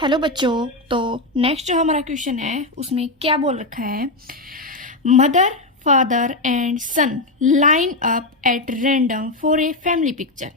Hello बच्चों। तो next जो हमारा क्वेश्चन है उसमें क्या बोल रखा है, mother father and son line up at random for a family picture.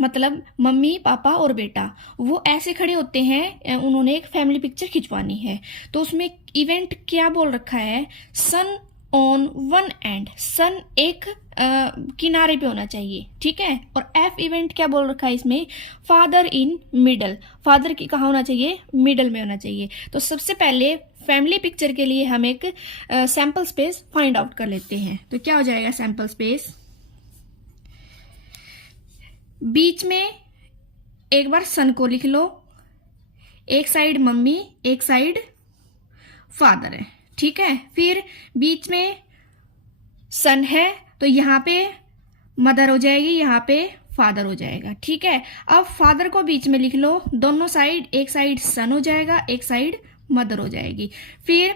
मतलब मम्मी पापा और बेटा वो ऐसे खड़े होते हैं, उन्होंने एक फैमिली पिक्चर खिंचवानी है। तो उसमें इवेंट क्या बोल रखा है, सन ऑन वन एंड, सन एक किनारे पे होना चाहिए, ठीक है। और एफ इवेंट क्या बोल रखा है इसमें, फादर इन मिडल, फादर की कहाँ होना चाहिए, मिडल में होना चाहिए। तो सबसे पहले फैमिली पिक्चर के लिए हम एक सैंपल स्पेस फाइंड आउट कर लेते हैं। तो क्या हो जाएगा सैंपल स्पेस, बीच में एक बार सन को लिख लो, एक साइड मम्मी एक साइड फादर है, ठीक है। फिर बीच में सन है तो यहाँ पे मदर हो जाएगी, यहाँ पे फादर हो जाएगा, ठीक है। अब फादर को बीच में लिख लो, दोनों साइड, एक साइड सन हो जाएगा, एक साइड मदर हो जाएगी। फिर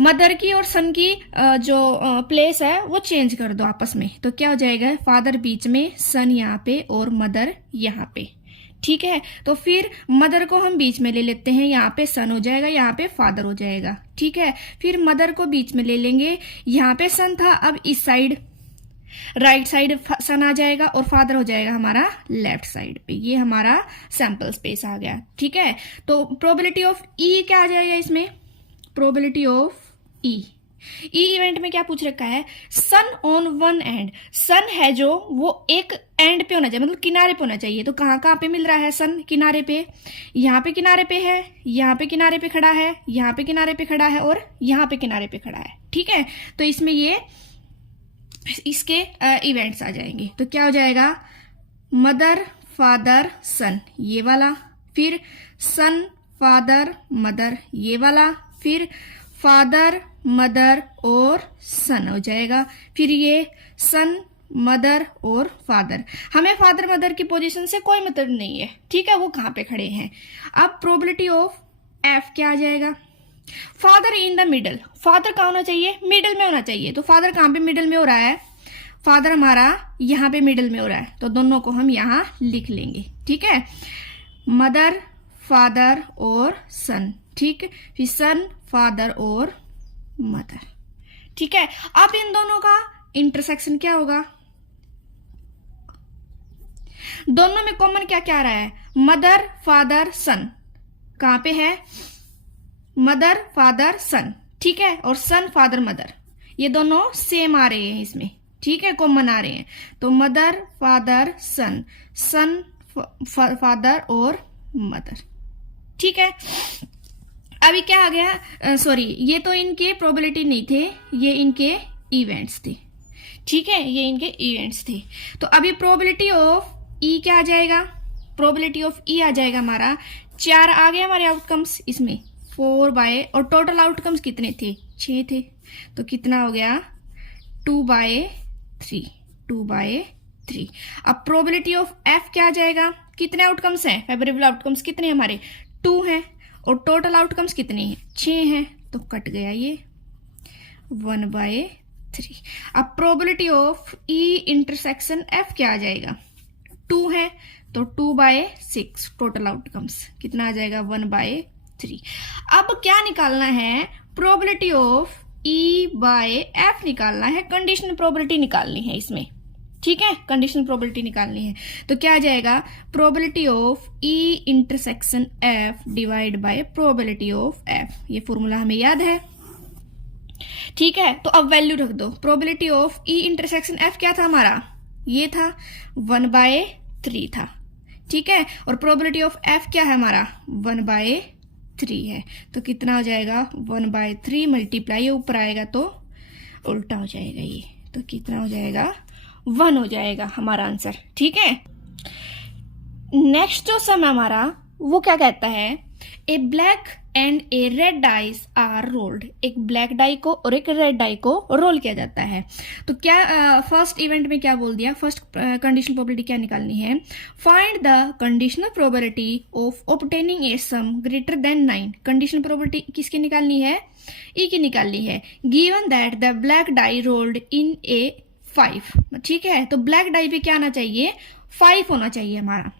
मदर की और सन की जो प्लेस है वो चेंज कर दो आपस में। तो क्या हो जाएगा, फादर बीच में, सन यहाँ पे और मदर यहाँ पे, ठीक है। तो फिर मदर को हम बीच में ले लेते हैं, यहाँ पे सन हो जाएगा, यहाँ पे फादर हो जाएगा, ठीक है। फिर मदर को बीच में ले लेंगे, यहाँ पे सन था, अब इस साइड राइट साइड सन आ जाएगा और फादर हो जाएगा हमारा लेफ्ट साइड पे। ये हमारा सैंपल स्पेस आ गया, ठीक है। तो प्रोबेबिलिटी ऑफ ई क्या आ जाएगा इसमें, probability of E, E event में क्या पूछ रखा है, सन ऑन वन एंड, सन है जो वो एक एंड पे होना चाहिए, मतलब किनारे पे होना चाहिए। तो कहाँ कहाँ पे मिल रहा है सन, किनारे पे, यहाँ पे किनारे पे है, यहाँ पे किनारे पे खड़ा है, यहाँ पे किनारे पे खड़ा है और यहाँ पे किनारे पे खड़ा है, ठीक है। तो इसमें ये इसके इवेंट्स आ जाएंगे। तो क्या हो जाएगा, मदर फादर सन ये वाला, फिर सन फादर मदर ये वाला, फिर फादर मदर और सन हो जाएगा, फिर ये सन मदर और फादर। हमें फादर मदर की पोजीशन से कोई मतलब नहीं है, ठीक है, वो कहाँ पे खड़े हैं। अब प्रोबेबिलिटी ऑफ एफ क्या आ जाएगा, father in the middle, father कहाँ होना चाहिए, मिडल में होना चाहिए। तो फादर कहाँ पे मिडल में हो रहा है, फादर हमारा यहाँ पे मिडल में हो रहा है, तो दोनों को हम यहाँ लिख लेंगे, ठीक है। मदर फादर और सन, ठीक, फिर सन फादर और मदर, ठीक है। अब इन दोनों का इंटरसेक्शन क्या होगा, दोनों में कॉमन क्या क्या आ रहा है, मदर फादर सन, कहां पे है, मदर फादर सन, ठीक है, और सन फादर मदर, ये दोनों सेम आ रहे हैं इसमें, ठीक है, कॉमन आ रहे हैं। तो मदर फादर सन, सन फादर और मदर, ठीक है। अभी क्या आ गया, सॉरी ये तो इनके प्रोबेबिलिटी नहीं थे, ये इनके इवेंट्स थे, ठीक है, ये इनके इवेंट्स थे। तो अभी प्रोबेबिलिटी ऑफ ई क्या आ जाएगा, प्रोबेबिलिटी ऑफ ई आ जाएगा हमारा, 4 आ गए हमारे आउटकम्स इसमें, 4 बाय, और टोटल आउटकम्स कितने थे, 6 थे। तो कितना हो गया, 2/3, 2/3। अब प्रोबेबिलिटी ऑफ एफ क्या आ जाएगा, कितने आउटकम्स हैं, फेवरेबल आउटकम्स कितने हमारे, 2 हैं, और टोटल आउटकम्स कितने हैं, 6 हैं, तो कट गया ये 1/3। अब probability of E intersection F क्या आ जाएगा, 2 है, तो 2/6, टोटल आउटकम्स कितना आ जाएगा, 1/3। अब क्या निकालना है, probability of E by F निकालना है, कंडीशनल प्रोबेबिलिटी निकालनी है इसमें, ठीक है, कंडीशनल प्रोबेबिलिटी निकालनी है। तो क्या आ जाएगा, probability of E intersection F divide by probability of F, ये फॉर्मूला हमें याद है, ठीक है। तो अब वैल्यू रख दो, probability of E intersection F क्या था हमारा, ये था 1/3 था, ठीक है, और प्रोबेबिलिटी ऑफ एफ क्या है हमारा, 1/3 है। तो कितना हो जाएगा, 1/3 मल्टीप्लाई, ऊपर आएगा तो उल्टा हो जाएगा ये, तो कितना हो जाएगा, 1 हो जाएगा हमारा आंसर, ठीक है। नेक्स्ट जो सम हमारा वो क्या कहता है, a black and a red dice are rolled, एक ब्लैक डाई को और एक रेड डाई को रोल किया जाता है। तो क्या फर्स्ट इवेंट में क्या बोल दिया, फर्स्ट कंडीशनल प्रोबेबिलिटी क्या निकालनी है, find the conditional probability of obtaining a sum greater than 9। Conditional probability किसकी निकालनी है, ई की निकालनी है, given that the black die rolled in a 5, ठीक है। तो ब्लैक डाई पे क्या आना चाहिए, 5 होना चाहिए हमारा,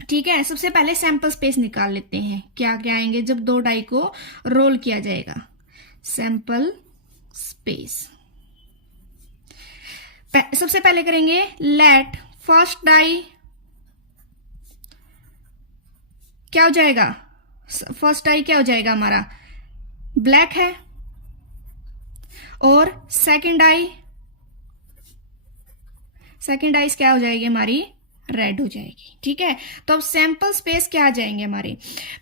ठीक है, सबसे पहले सैंपल स्पेस निकाल लेते हैं, क्या क्या आएंगे जब दो डाई को रोल किया जाएगा। सैंपल स्पेस सबसे पहले करेंगे लेट फर्स्ट डाई, क्या हो जाएगा, फर्स्ट डाई क्या हो जाएगा हमारा, ब्लैक है, और सेकंड डाई क्या हो जाएगी हमारी, रेड हो जाएगी। ठीक है, तो अब सैंपल स्पेस क्या आ जाएंगे हमारे,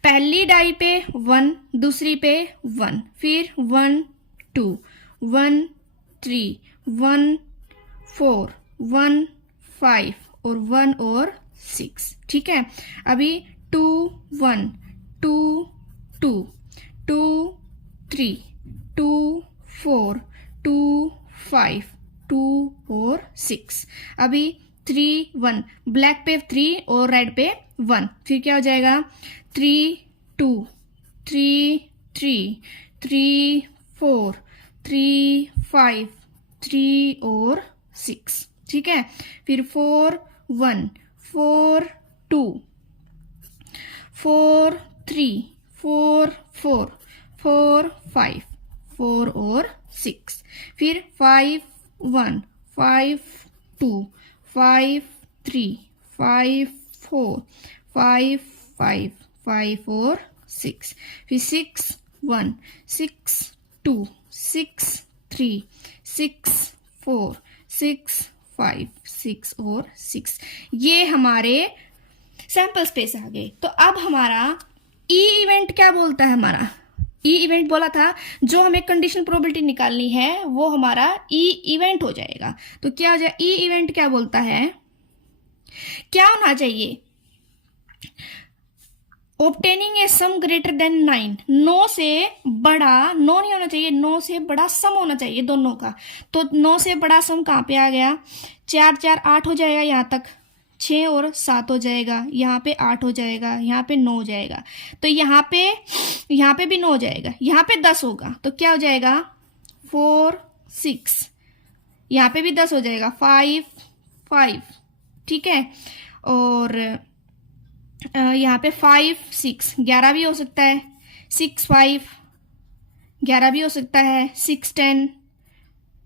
पहली डाई पे 1, दूसरी पे 1, फिर 1 2 1 3 1 4 1 5 और 1 और 6। ठीक है, अभी 2 1 2 2 2 3 2 4 2 5 2 और 6। अभी 3 1, ब्लैक पे 3 और रेड पे 1, फिर क्या हो जाएगा 3 2 3 3 3 4 3 5 3 और 6। ठीक है, फिर 4 1 4 2 4 3 4 4 4 5 4 और 6, फिर 5 1 5 2 5 3 5 4 5 5 5 और 6, फिर 6 1 6 2 6 3 6 4 6 5 6 और 6। ये हमारे सैंपल स्पेस आ गए। तो अब हमारा ई इवेंट क्या बोलता है, हमारा ई इवेंट बोला था जो हमें कंडीशन प्रोबेबिलिटी निकालनी है वो हमारा ई इवेंट हो जाएगा। तो क्या हो जाएगा, ई इवेंट क्या बोलता है, क्या होना चाहिए, obtaining a sum greater than 9, 9 से बड़ा, 9 नहीं होना चाहिए, 9 से बड़ा सम होना चाहिए दोनों का। तो 9 से बड़ा सम कहाँ पे आ गया, 4 4 8 हो जाएगा, यहाँ तक 6 और 7 हो जाएगा, यहाँ पे 8 हो जाएगा, यहाँ पे 9 हो जाएगा, तो यहाँ पे भी 9 हो जाएगा, यहाँ पे 10 होगा, तो क्या हो जाएगा 4 6, यहाँ पे भी 10 हो जाएगा 5 5। ठीक है, और यहाँ पे 5 6 11 भी हो सकता है, 6 5 11 भी हो सकता है, 6 10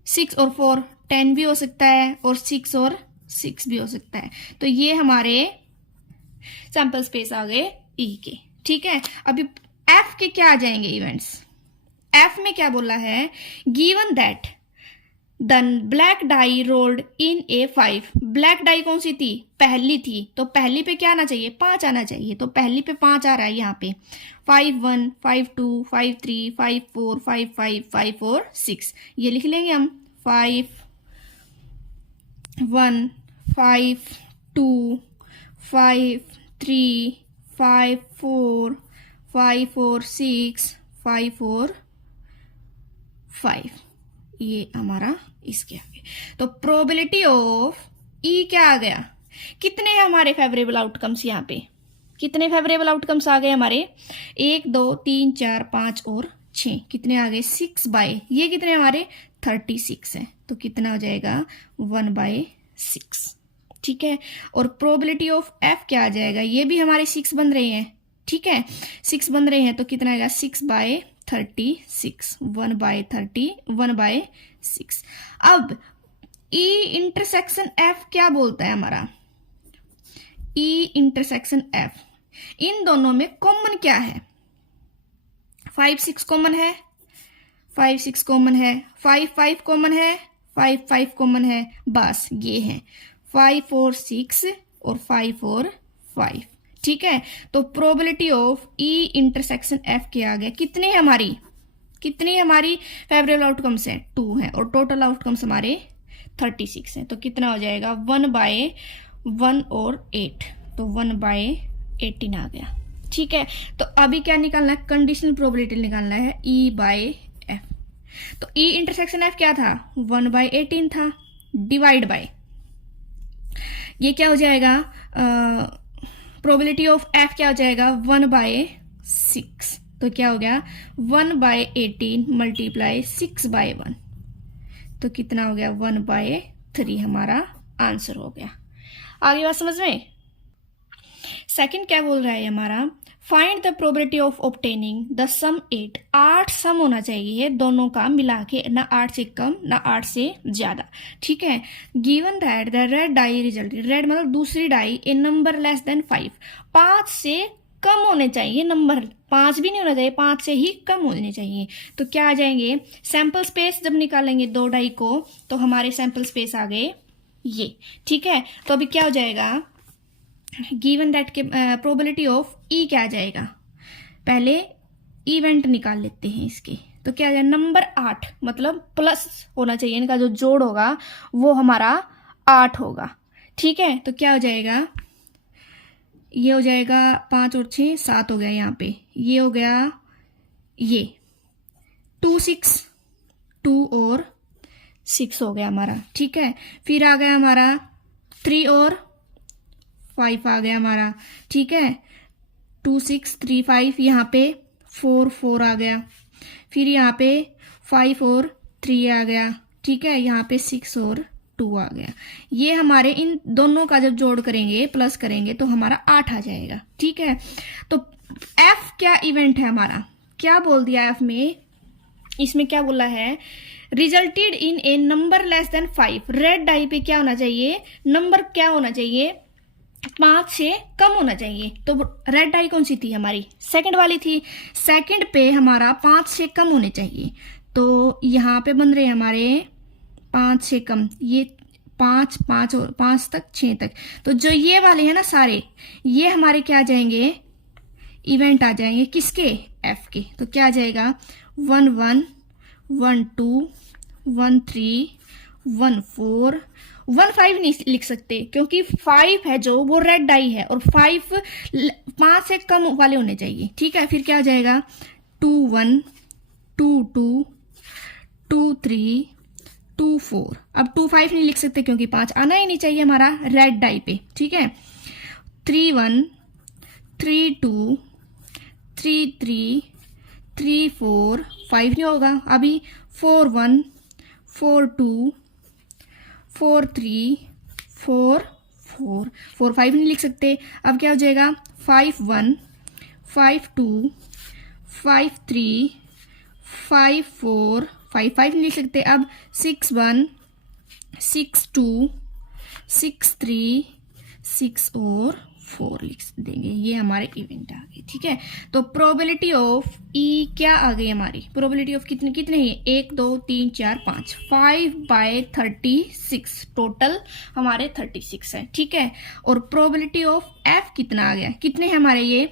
6 और 4 10 भी हो सकता है, और 6 और 6 भी हो सकता है। तो ये हमारे सैंपल स्पेस आ गए ई के। ठीक है, अभी एफ के क्या आ जाएंगे इवेंट्स। एफ में क्या बोला है, given that the black die rolled in a 5, black dye कौन सी थी, पहली थी, तो पहली पे क्या आना चाहिए, 5 आना चाहिए, तो पहली पे 5 आ रहा है यहाँ पे, 5 1 5 2 5 3 5 4 5 5 5 और 6, ये लिख लेंगे हम, 5 1 5 2 5 3 5 4 5 और 6 5 और 5, ये हमारा इसके आगे। तो प्रोबेबिलिटी ऑफ ई क्या आ गया, कितने हैं हमारे फेवरेबल आउटकम्स, यहाँ पे कितने फेवरेबल आउटकम्स आ गए हमारे, 1 2 3 4 5 और 6, कितने आ गए 6 बाय, ये कितने हमारे 36 है, तो कितना हो जाएगा 1/6। ठीक है, और प्रोबेबिलिटी ऑफ एफ क्या आ जाएगा, ये भी हमारे 6 बन रहे हैं। ठीक है, 6 बन रहे हैं, तो कितना आएगा 6/36, 1/6। अब ई इंटरसेक्शन एफ क्या बोलता है हमारा, ई इंटरसेक्शन एफ, इन दोनों में कॉमन क्या है, 5 6 कॉमन है, 5 6 कॉमन है, 5 5 कॉमन है, 5 5 कॉमन है, बस ये है 5 और 6 और 5 और 5। ठीक है, तो probability of E intersection F के आ गया, कितने हमारी फेवरेबल आउटकम्स है 2 है, और टोटल आउटकम्स हमारे 36 हैं, तो कितना हो जाएगा 1/1 और 8, तो 1/18 आ गया। ठीक है, तो अभी क्या निकालना है, कंडीशनल प्रोबेबिलिटी निकालना है E/F। तो E इंटरसेक्शन F क्या था, 1/18 था, डिवाइड बाय ये क्या हो जाएगा, प्रोबेबिलिटी ऑफ F क्या हो जाएगा 1/6, तो क्या हो गया 1/18 मल्टीप्लाई 6/1, तो कितना हो गया 1/3 हमारा आंसर हो गया। आगे बात समझ में। सेकंड क्या बोल रहा है हमारा, find the probability of obtaining the sum 8। 8 sum होना चाहिए दोनों का मिला के, ना 8 से कम ना 8 से ज्यादा, ठीक है। Given that the red die result, red मतलब दूसरी die, a number less than 5, 5 से कम होने चाहिए नंबर, 5 भी नहीं होना चाहिए, 5 से ही कम होने चाहिए। तो क्या आ जाएंगे, सैंपल स्पेस जब निकालेंगे दो डाई को तो हमारे सैंपल स्पेस आ गए ये, ठीक है। तो अभी क्या हो जाएगा, गिवन दैट के प्रोबेबिलिटी ऑफ ई क्या आ जाएगा, पहले इवेंट निकाल लेते हैं इसके। तो क्या आ जाएगा, नंबर 8 मतलब प्लस होना चाहिए, इनका जो जोड़ होगा वो हमारा 8 होगा, ठीक है। तो क्या हो जाएगा, ये हो जाएगा 5 और 6 7 हो गया यहाँ पे, ये हो गया ये 2 6, 2 और 6 हो गया हमारा, ठीक है। फिर आ गया हमारा 3 और 5 आ गया हमारा, ठीक है। 2 6 3 5, यहाँ पे 4 4 आ गया, फिर यहाँ पे 5 और 3 आ गया, ठीक है। यहाँ पे 6 और 2 आ गया। ये हमारे इन दोनों का जब जोड़ करेंगे प्लस करेंगे तो हमारा 8 आ जाएगा, ठीक है। तो एफ क्या इवेंट है हमारा, क्या बोल दिया एफ में, इसमें क्या बोला है, resulted in a number less than 5। Red die पे क्या होना चाहिए, नंबर क्या होना चाहिए, 5 से कम होना चाहिए। तो रेड डाई कौन सी थी हमारी, सेकंड वाली थी, सेकंड पे हमारा 5 से कम होने चाहिए। तो यहाँ पे बन रहे हमारे 5 से कम, ये 5 5 और 5 तक 6 तक। तो जो ये वाले हैं ना सारे, ये हमारे क्या आ जाएंगे, इवेंट आ जाएंगे किसके, एफ के। तो क्या आ जाएगा, 1 1 1 2 1 3 1 4 1 5 नहीं लिख सकते क्योंकि 5 है जो वो रेड डाई है और 5 से कम वाले होने चाहिए, ठीक है। फिर क्या हो जाएगा, 2 1 2 2 2 3 2 4। अब 2 5 नहीं लिख सकते क्योंकि 5 आना ही नहीं चाहिए हमारा रेड डाई पे, ठीक है। 3 1 3 2 3 3 3 4 5 नहीं होगा अभी, 4 1 4 2 4 3 4 4 4 5 नहीं लिख सकते। अब क्या हो जाएगा, 5 1 5 2 5 3 5 4 5 5 नहीं लिख सकते। अब 6 1 6 2 6 3 6 और 4 लिख देंगे, ये हमारे इवेंट आ गए, ठीक है। तो प्रोबेबिलिटी ऑफ ई क्या आ गई हमारी, प्रोबेबिलिटी ऑफ कितने कितने है, 1 2 3 4 5 5/36 टोटल हमारे 36 है, ठीक है। और प्रोबेबिलिटी ऑफ एफ कितना आ गया, कितने हैं हमारे ये,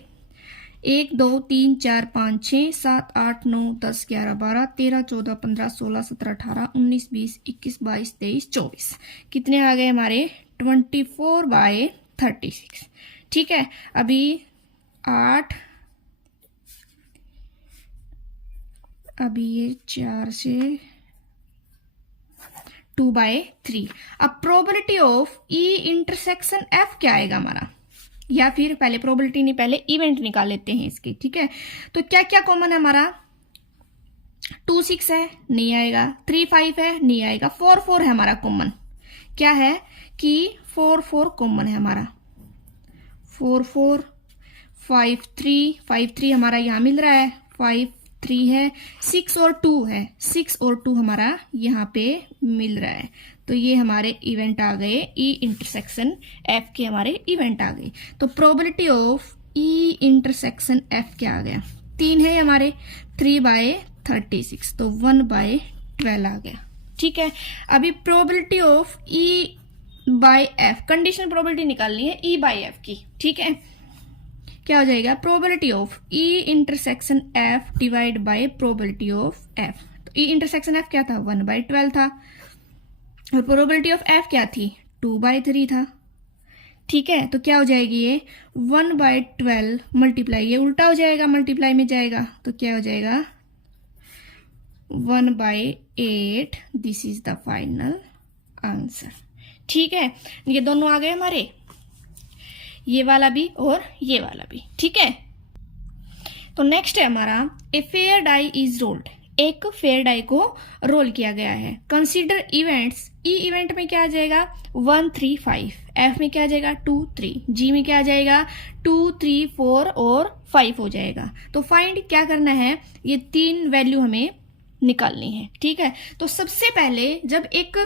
1 2 3 4 5 6 7 8 9 10 11 12 13 14 15 16 17 18 19 20 21 22 23 24, कितने आ गए हमारे, 24/36, ठीक है। अभी 8, अभी ये 4 से 2/3। अब probability of E intersection F क्या आएगा हमारा, या फिर पहले प्रोबेबिलिटी नहीं पहले इवेंट निकाल लेते हैं इसके, ठीक है। तो क्या क्या कॉमन है हमारा, 2 6 है नहीं आएगा, 3 5 है नहीं आएगा, 4 4 है हमारा कॉमन, क्या है कि 4 4 कॉमन है हमारा, 4 4 5 3 हमारा यहाँ मिल रहा है, 5 3 है, 6 और 2 है, 6 और 2 हमारा यहाँ पे मिल रहा है। तो ये हमारे इवेंट आ गए, ई इंटरसेक्शन एफ के हमारे इवेंट आ गए। तो probability of E intersection F क्या आ गया, 3 है हमारे, 3/36, तो 1/12 आ गया, ठीक है। अभी probability of E by F, conditional probability निकालनी है ई बाय एफ की, ठीक है। क्या हो जाएगा, probability of E intersection F divide by probability of F. तो ई इंटरसेक्शन एफ क्या था, 1/12 था, और प्रोबेबिलिटी ऑफ एफ क्या थी, 2/3 था, ठीक है। तो क्या हो जाएगी ये 1/12 मल्टीप्लाई, ये उल्टा हो जाएगा, मल्टीप्लाई में जाएगा, तो क्या हो जाएगा 1/8। This is the final answer, ठीक है। ये दोनों आ गए हमारे, ये वाला भी और ये वाला भी, ठीक है। तो नेक्स्ट है हमारा, a fair die is rolled, एक फेयर डाई को रोल किया गया है। कंसीडर इवेंट्स, ई इवेंट में क्या आ जाएगा, 1 3 5, एफ में क्या आ जाएगा 2 3, जी में क्या आ जाएगा 2 3 4 और 5 हो जाएगा। तो फाइंड क्या करना है, ये 3 वैल्यू हमें निकालनी है। ठीक है, तो सबसे पहले जब एक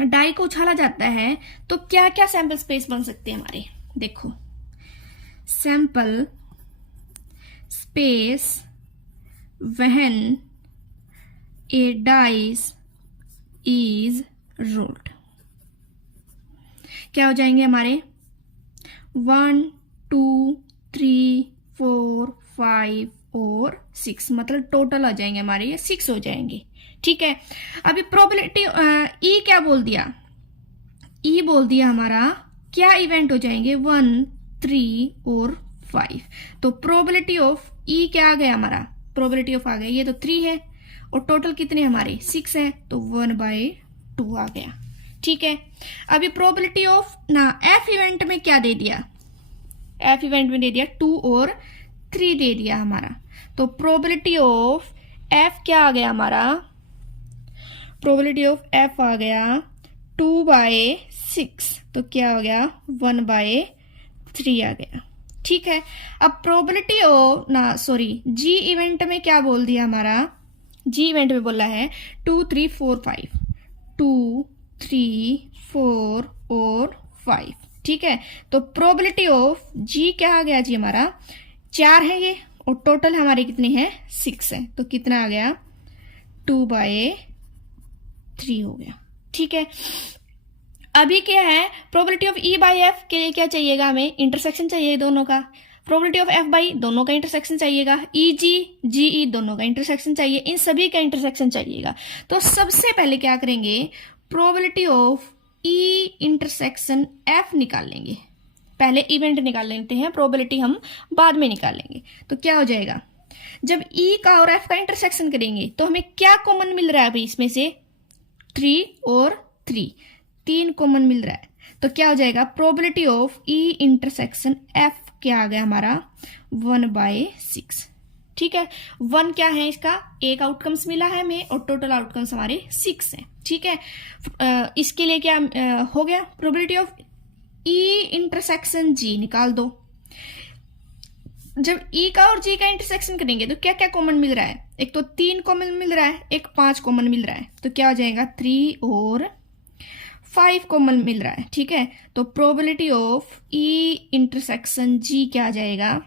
डाई को उछाला जाता है तो क्या क्या सैंपल स्पेस बन सकते हैं हमारे, देखो sample space when A dice is rolled, क्या हो जाएंगे हमारे 1 2 3 4 5 और 6, मतलब टोटल आ जाएंगे हमारे ये 6 हो जाएंगे। ठीक है, अभी प्रोबेबिलिटी ई क्या बोल दिया, ई बोल दिया हमारा क्या इवेंट हो जाएंगे 1 3 और 5। तो प्रोबेबिलिटी ऑफ ई क्या आ गया हमारा, प्रोबेबिलिटी ऑफ आ गया, ये तो 3 है और टोटल कितने हमारे 6 है, तो 1/2 आ गया। ठीक है, अभी प्रोबेबिलिटी ऑफ ना एफ इवेंट में क्या दे दिया, एफ इवेंट में दे दिया 2 और 3 दे दिया हमारा। तो प्रोबेबिलिटी ऑफ एफ क्या आ गया हमारा, प्रोबेबिलिटी ऑफ एफ आ गया 2/6, तो क्या हो गया 1/3 आ गया। ठीक है, अब प्रोबेबिलिटी ऑफ ना सॉरी जी इवेंट में क्या बोल दिया हमारा, जी इवेंट में बोला है 2 3 4 5, 2 3 4 और 5। ठीक है, तो प्रोबेबिलिटी ऑफ जी क्या आ गया जी हमारा 4 है ये, और टोटल हमारे कितने हैं 6 है, तो कितना आ गया 2/3 हो गया। ठीक है, अभी क्या है probability of E by F के लिए क्या चाहिएगा, हमें इंटरसेक्शन चाहिए दोनों का। प्रोबेबिलिटी ऑफ एफ बाई दोनों का इंटरसेक्शन चाहिएगा, ई जी जी ई दोनों का इंटरसेक्शन चाहिए, इन सभी का इंटरसेक्शन चाहिएगा। तो सबसे पहले क्या करेंगे, probability of E intersection F निकाल लेंगे, पहले इवेंट निकाल लेते हैं, प्रोबेबिलिटी हम बाद में निकालेंगे। तो क्या हो जाएगा, जब ई का और एफ का इंटरसेक्शन करेंगे तो हमें क्या कॉमन मिल रहा है, अभी इसमें से 3 और 3 कॉमन मिल रहा है, तो क्या हो जाएगा probability of E intersection F क्या आ गया हमारा 1/6। ठीक है, 1 क्या है इसका, एक आउटकम्स मिला है हमें और टोटल आउटकम्स हमारे 6 हैं। ठीक है, इसके लिए क्या हो गया, प्रोबेबिलिटी ऑफ ई इंटरसेक्शन जी निकाल दो। जब ई का और जी का इंटरसेक्शन करेंगे तो क्या क्या कॉमन मिल रहा है, एक तो 3 कॉमन मिल रहा है, एक 5 कॉमन मिल रहा है, तो क्या हो जाएगा 3 और 5 कॉमन मिल रहा है। ठीक है, तो प्रोबेबिलिटी ऑफ ई इंटरसेक्शन जी क्या आ जाएगा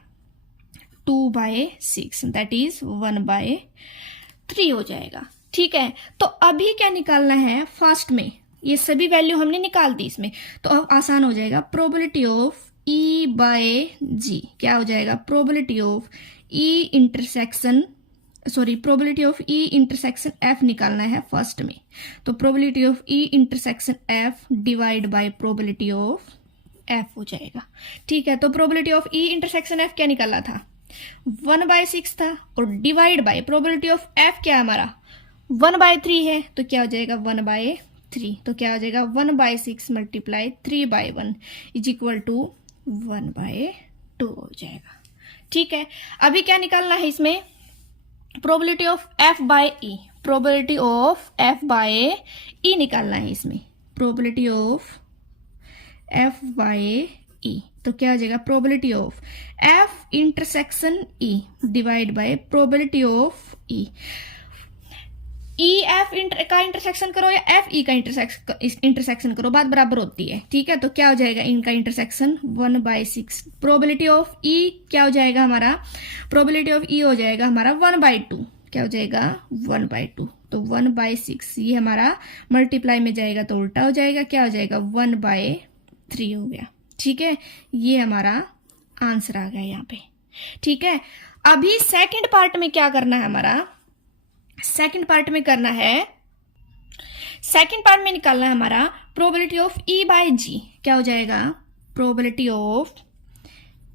2/6, दैट इज 1/3 हो जाएगा। ठीक है, तो अभी क्या निकालना है, फर्स्ट में ये सभी वैल्यू हमने निकाल दी इसमें, तो अब आसान हो जाएगा। प्रोबेबिलिटी ऑफ ई बाय जी क्या हो जाएगा, probability of E intersection sorry probability of E intersection F निकालना है फर्स्ट में, तो probability of E intersection F divide by probability of F हो जाएगा। ठीक है, तो probability of E intersection F क्या निकाला था 1/6 था, और divide by probability of F क्या हमारा 1/3 है, तो क्या हो जाएगा 1/3, तो क्या हो जाएगा 1/6 मल्टीप्लाई 3/1 इज इक्वल टू 1/2 हो जाएगा। ठीक है, अभी क्या निकालना है इसमें, probability of F by E, probability of F by E निकालना है इसमें, probability of F by E, तो क्या हो जाएगा probability of F intersection E divide by probability of E. E F का इंटरसेक्शन करो या एफ ई का इंटरसेक्शन करो, बात बराबर होती है। ठीक है, तो क्या हो जाएगा इनका इंटरसेक्शन 1/6, प्रोबेबिलिटी ऑफ ई क्या हो जाएगा हमारा, प्रोबेबिलिटी ऑफ ई हो जाएगा हमारा 1/2, क्या हो जाएगा 1/2, तो 1/6 ये हमारा मल्टीप्लाई में जाएगा तो उल्टा हो जाएगा, क्या हो जाएगा 1/3 हो गया। ठीक है, ये हमारा आंसर आ गया यहाँ पे। ठीक है, अभी सेकंड पार्ट में क्या करना है हमारा, सेकंड पार्ट में करना है, सेकंड पार्ट में निकालना है हमारा प्रोबेबिलिटी ऑफ ई बाय जी, क्या हो जाएगा प्रोबेबिलिटी ऑफ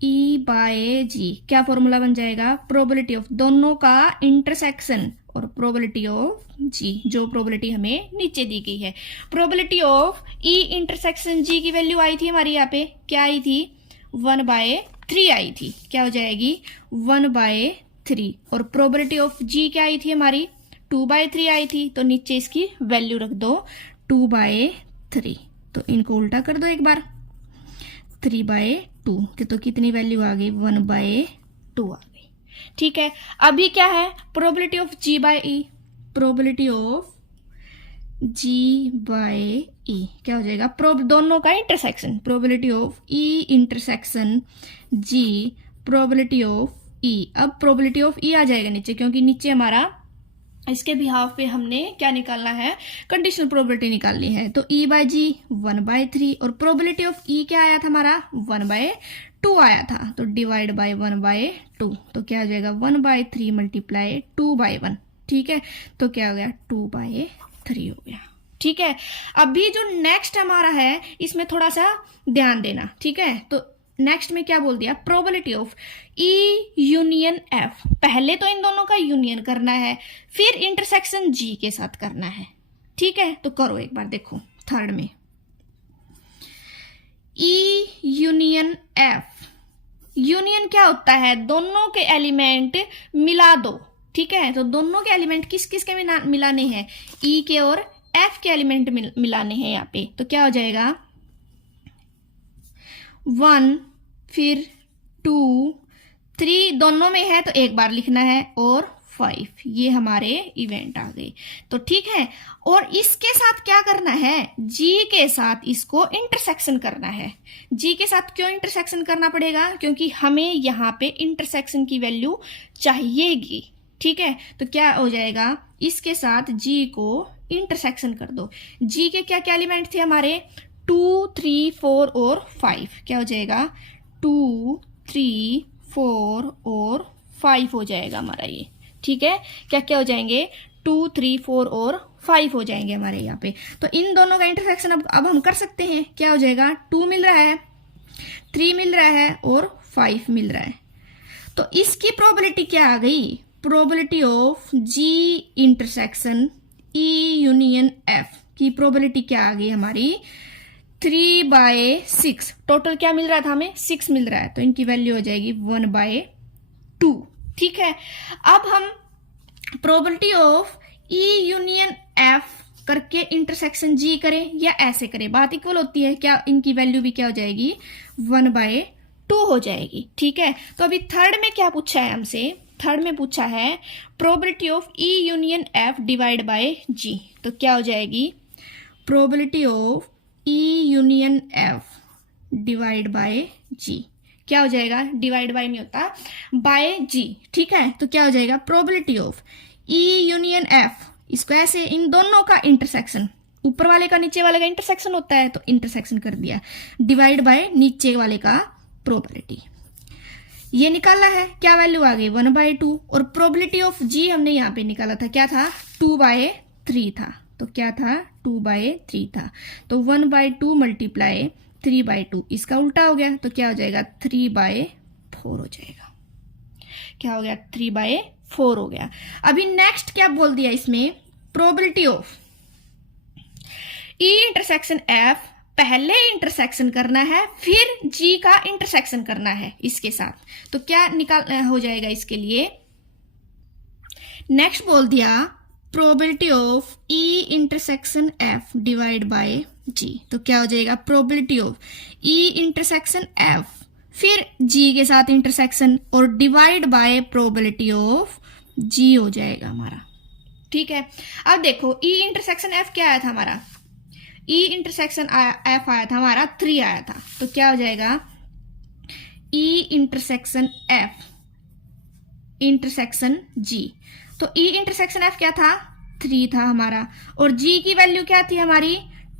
ई बाय जी, क्या फॉर्मूला बन जाएगा, प्रोबेबिलिटी ऑफ दोनों का इंटरसेक्शन और प्रोबेबिलिटी ऑफ जी, जो प्रोबेबिलिटी हमें नीचे दी गई है। प्रोबेबिलिटी ऑफ ई इंटरसेक्शन जी की वैल्यू आई थी हमारी यहाँ पे, क्या आई थी 1/3 आई थी, क्या हो जाएगी 1/3, और प्रोबेबिलिटी ऑफ जी क्या आई थी हमारी 2/3 आई थी, तो नीचे इसकी वैल्यू रख दो 2/3। तो इनको उल्टा कर दो एक बार, 3/2 तो कितनी वैल्यू आ गई, 1/2 आ गई। ठीक है, अभी क्या है, probability of G/E, probability of G/E क्या हो जाएगा, दोनों का intersection, probability of E intersection G, probability of E। अब प्रोबेबिलिटी ऑफ E आ जाएगा नीचे, क्योंकि नीचे हमारा इसके बिहाफ पे हमने क्या निकालना है, कंडीशनल प्रोबेबिलिटी निकालनी है। तो E/G 1/3 और प्रोबेबिलिटी ऑफ E क्या आया था हमारा, 1/2 आया था, तो डिवाइड बाय 1/2, तो क्या हो जाएगा 1/3 मल्टीप्लाई 2/1। ठीक है, तो क्या हो गया 2/3 हो गया। ठीक है, अभी जो नेक्स्ट हमारा है इसमें थोड़ा सा ध्यान देना। ठीक है, तो नेक्स्ट में क्या बोल दिया, probability of E union F, पहले तो इन दोनों का यूनियन करना है, फिर इंटरसेक्शन G के साथ करना है। ठीक है, तो करो एक बार, देखो थर्ड में E यूनियन F, यूनियन क्या होता है, दोनों के एलिमेंट मिला दो। ठीक है, तो दोनों के एलिमेंट किस किस के मिलाने हैं, E के और F के एलिमेंट मिलाने हैं यहाँ पे। तो क्या हो जाएगा 1 फिर 2 3 दोनों में है तो एक बार लिखना है, और 5, ये हमारे इवेंट आ गए। तो ठीक है, और इसके साथ क्या करना है, G के साथ इसको इंटरसेक्शन करना है। G के साथ क्यों इंटरसेक्शन करना पड़ेगा, क्योंकि हमें यहाँ पे इंटरसेक्शन की वैल्यू चाहिएगी। ठीक है, तो क्या हो जाएगा, इसके साथ G को इंटरसेक्शन कर दो। G के क्या क्या एलिमेंट थे हमारे, 2 3 4 और 5, क्या हो जाएगा 2 3 4 और 5 हो जाएगा हमारा ये। ठीक है, क्या क्या हो जाएंगे, 2 3 4 और 5 हो जाएंगे हमारे यहाँ पे। तो इन दोनों का इंटरसेक्शन अब हम कर सकते हैं। क्या हो जाएगा, 2 मिल रहा है, 3 मिल रहा है और 5 मिल रहा है। तो इसकी प्रोबेबिलिटी क्या आ गई, probability of G intersection E union F की प्रोबेबिलिटी क्या आ गई हमारी, 3/6। टोटल क्या मिल रहा था हमें, 6 मिल रहा है, तो इनकी वैल्यू हो जाएगी 1/2। ठीक है, अब हम probability of E union F करके इंटरसेक्शन G करें या ऐसे करें, बात इक्वल होती है क्या, इनकी वैल्यू भी क्या हो जाएगी 1/2 हो जाएगी। ठीक है, तो अभी थर्ड में क्या पूछा है हमसे, थर्ड में पूछा है probability of E union F divide by G। तो क्या हो जाएगी, probability of E union F divide by G, क्या हो जाएगा, डिवाइड बाय नहीं होता, बाय G। ठीक है, तो क्या हो जाएगा, probability of E union F, इसको ऐसे इन दोनों का इंटरसेक्शन, ऊपर वाले का नीचे वाले का इंटरसेक्शन होता है, तो इंटरसेक्शन कर दिया, डिवाइड बाय नीचे वाले का प्रोबेबिलिटी। ये निकालना है, क्या वैल्यू आ गई 1/2, और प्रोबेबिलिटी ऑफ G हमने यहाँ पे निकाला था, क्या था 2/3 था, तो क्या था 2/3 था, तो 1/2 मल्टीप्लाई 3/2, इसका उल्टा हो गया, तो क्या हो जाएगा 3/4 हो जाएगा। क्या हो गया 3/4 हो गया। अभी नेक्स्ट क्या बोल दिया इसमें, probability of E intersection F, पहले इंटरसेक्शन करना है फिर G का इंटरसेक्शन करना है इसके साथ। तो क्या निकाल हो जाएगा इसके लिए, नेक्स्ट बोल दिया probability of E intersection F divide by G। तो क्या हो जाएगा, probability of E intersection F फिर G के साथ इंटरसेक्शन और divide by probability of G हो जाएगा हमारा। ठीक है, अब देखो E इंटरसेक्शन F क्या आया था हमारा, E इंटरसेक्शन F आया था हमारा 3 आया था, तो क्या हो जाएगा E intersection F intersection G। तो E इंटरसेक्शन F क्या था 3 था हमारा, और G की वैल्यू क्या थी हमारी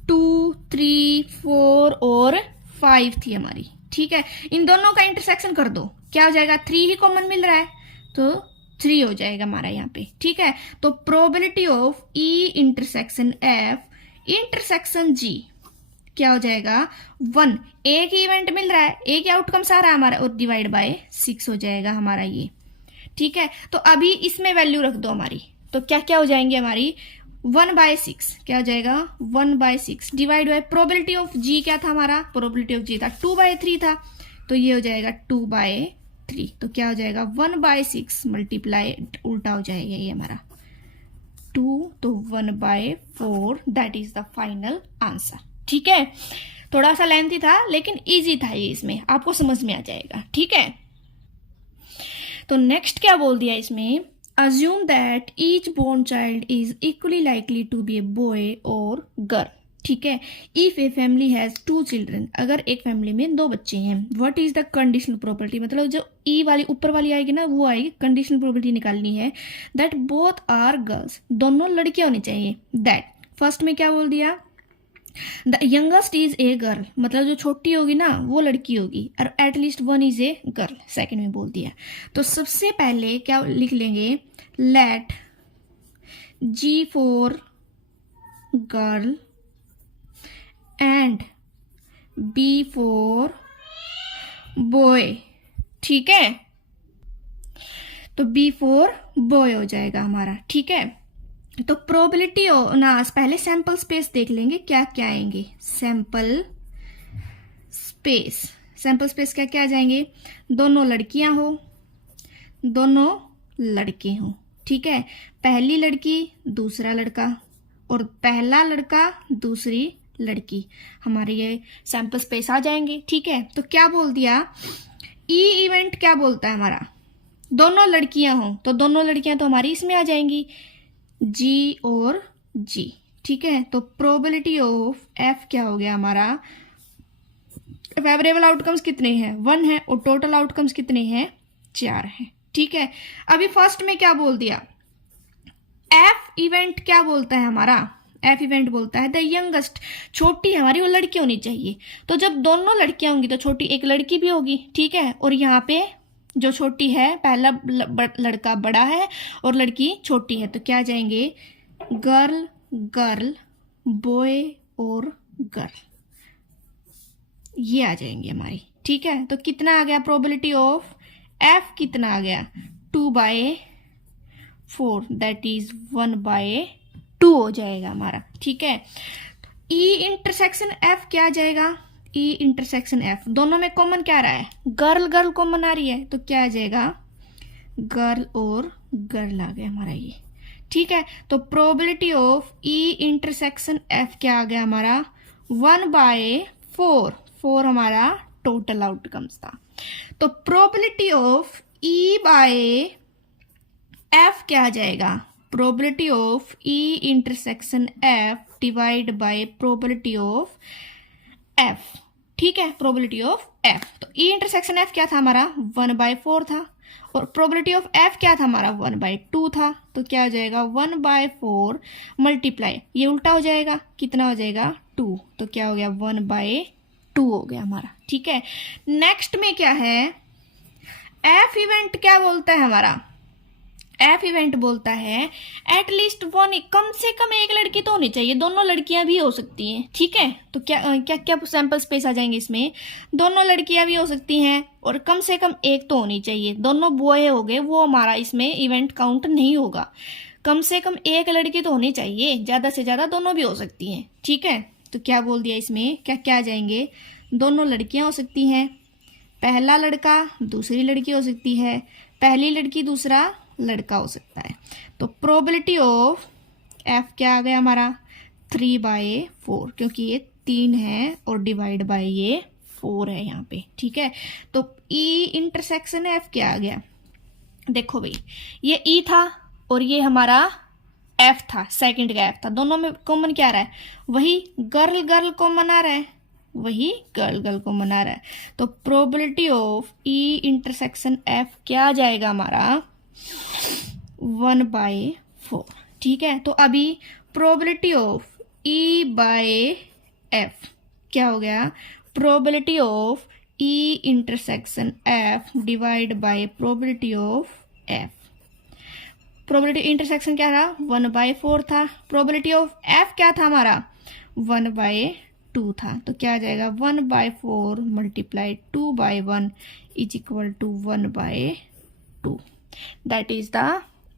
2 3 4 और 5 थी हमारी। ठीक है, इन दोनों का इंटरसेक्शन कर दो, क्या हो जाएगा 3 ही कॉमन मिल रहा है, तो 3 हो जाएगा हमारा यहाँ पे। ठीक है, तो probability of E intersection F intersection G क्या हो जाएगा 1, एक ही इवेंट मिल रहा है, एक ही आउटकम्स आ रहा है हमारा, और डिवाइड बाय 6 हो जाएगा हमारा ये। ठीक है, तो अभी इसमें वैल्यू रख दो हमारी, तो क्या क्या हो जाएंगे हमारी 1/6, क्या हो जाएगा 1/6 divide by probability of G क्या था हमारा, प्रोबेबिलिटी ऑफ G था 2/3 था, तो ये हो जाएगा 2/3, तो क्या हो जाएगा 1/6 मल्टीप्लाई उल्टा हो जाएगा ये हमारा 2, तो 1/4, that is the final answer. ठीक है, थोड़ा सा लेंथी था लेकिन इजी था ये, इसमें आपको समझ में आ जाएगा। ठीक है, तो नेक्स्ट क्या बोल दिया इसमें, assume that each born child is equally likely to be a boy और गर्ल। ठीक है, if a family has 2 children, अगर एक फैमिली में 2 बच्चे हैं, what is the conditional property, मतलब जो ई वाली ऊपर वाली आएगी ना वो आएगी, कंडीशनल प्रॉपर्टी निकालनी है, दैट बोथ आर गर्ल्स, दोनों लड़कियां होनी चाहिए। दैट फर्स्ट में क्या बोल दिया, the youngest is a girl, मतलब जो छोटी होगी ना वो लड़की होगी, और at least 1 is a girl, second में बोल दिया। तो सबसे पहले क्या लिख लेंगे, let G for girl and B for boy. ठीक है, तो बी फॉर बॉय हो जाएगा हमारा। ठीक है, तो प्रोबेबिलिटी ना पहले सैंपल स्पेस देख लेंगे क्या क्या आएंगे। सैंपल स्पेस क्या क्या आ जाएंगे, दोनों लड़कियां हो, दोनों लड़के हो। ठीक है, पहली लड़की दूसरा लड़का, और पहला लड़का दूसरी लड़की, हमारे ये सैंपल स्पेस आ जाएंगे। ठीक है, तो क्या बोल दिया, ई इवेंट क्या बोलता है हमारा, दोनों लड़कियां हो, तो दोनों लड़कियां तो हमारी इसमें आ जाएंगी, जी और जी। ठीक है, तो प्रोबेबिलिटी ऑफ एफ क्या हो गया हमारा, फेवरेबल आउटकम्स कितने हैं, 1 है, और टोटल आउटकम्स कितने हैं, 4 हैं। ठीक है, अभी फर्स्ट में क्या बोल दिया, एफ इवेंट क्या बोलता है हमारा, एफ इवेंट बोलता है द यंगेस्ट, छोटी हमारी वो लड़की होनी चाहिए, तो जब दोनों लड़कियां होंगी तो छोटी एक लड़की भी होगी। ठीक है, और यहाँ पे जो छोटी है, पहला लड़का बड़ा है और लड़की छोटी है, तो क्या जाएंगे, गर्ल गर्ल बॉय और गर्ल, ये आ जाएंगे हमारी। ठीक है, तो कितना आ गया, प्रोबेबिलिटी ऑफ एफ कितना आ गया, 2/4, दैट इज 1/2 हो जाएगा हमारा। ठीक है, ई इंटरसेक्शन एफ क्या आ जाएगा, ई इंटरसेक्शन एफ, दोनों में कॉमन क्या आ रहा है, गर्ल गर्ल कॉमन आ रही है, तो क्या आ जाएगा, गर्ल और गर्ल आ गया हमारा ये। ठीक है, तो probability of E intersection F क्या आ गया हमारा, 1/4, 4 हमारा टोटल आउटकम्स था। तो probability of E by F क्या आ जाएगा, probability of E intersection F divide by probability of F. ठीक है, प्रोबेबिलिटी ऑफ एफ, तो ई इंटरसेक्शन एफ क्या था हमारा, 1/4 था, और प्रोबेबिलिटी ऑफ एफ क्या था हमारा, 1/2 था, तो क्या हो जाएगा, 1/4 मल्टीप्लाई, ये उल्टा हो जाएगा, कितना हो जाएगा, 2, तो क्या हो गया, 1/2 हो गया हमारा। ठीक है, नेक्स्ट में क्या है, एफ इवेंट क्या बोलता है हमारा, एफ इवेंट बोलता है एटलीस्ट 1, कम से कम एक लड़की तो होनी चाहिए, दोनों लड़कियां भी हो सकती हैं। ठीक है, तो क्या क्या क्या सैंपल स्पेस आ जाएंगे इसमें, दोनों लड़कियां भी हो सकती हैं और कम से कम एक तो होनी चाहिए, दोनों बॉय हो गए वो हमारा इसमें इवेंट काउंट नहीं होगा, कम से कम एक लड़की तो होनी चाहिए, ज्यादा से ज्यादा दोनों भी हो सकती हैं। ठीक है, तो क्या बोल दिया इसमें, क्या क्या आ जाएंगे, दोनों लड़कियां हो सकती हैं, पहला लड़का दूसरी लड़की हो सकती है, पहली लड़की दूसरा लड़का हो सकता है। तो प्रोबेबिलिटी ऑफ एफ क्या आ गया हमारा, 3/4, क्योंकि ये 3 है और डिवाइड बाय ये 4 है यहाँ पे। ठीक है, तो ई इंटरसेक्शन एफ क्या आ गया, देखो भाई ये ई था और ये हमारा एफ था, सेकंड का एफ था, दोनों में कॉमन क्या आ रहा है, वही गर्ल गर्ल कॉमन आ रहा है, वही गर्ल गर्ल कॉमन आ रहा है, तो probability of E intersection F क्या आ जाएगा हमारा, 1/4। ठीक है, तो अभी probability of E by F क्या हो गया, probability of E intersection F divide by probability of F, probability intersection क्या था, 1/4 था, प्रोबेबिलिटी ऑफ एफ क्या था हमारा, 1/2 था, तो क्या आ जाएगा, 1/4 multiply 2/1 is equal to 1/2, that is the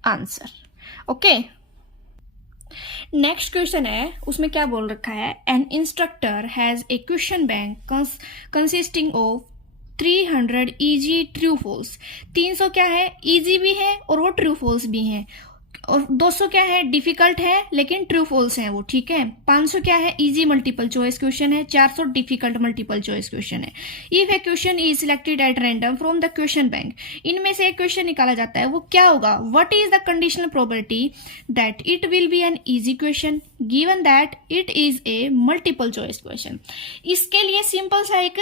answer. Okay, next question है, उसमें क्या बोल रखा है, an instructor has a question bank consisting of 300 easy true false, 300 क्या है, इजी भी है और वो ट्रू फॉल्स भी हैं, और 200 क्या है, डिफिकल्ट है लेकिन ट्रू फॉल्स है वो, ठीक है। 500 क्या है, इजी मल्टीपल चॉइस क्वेश्चन है। 400 डिफिकल्ट मल्टीपल चॉइस क्वेश्चन है। If A question is selected at random from the question bank, इनमें से एक क्वेश्चन निकाला जाता है, वो क्या होगा, what is the conditional probability that it will be an easy question given that it is a multiple choice question. इसके लिए सिंपल सा एक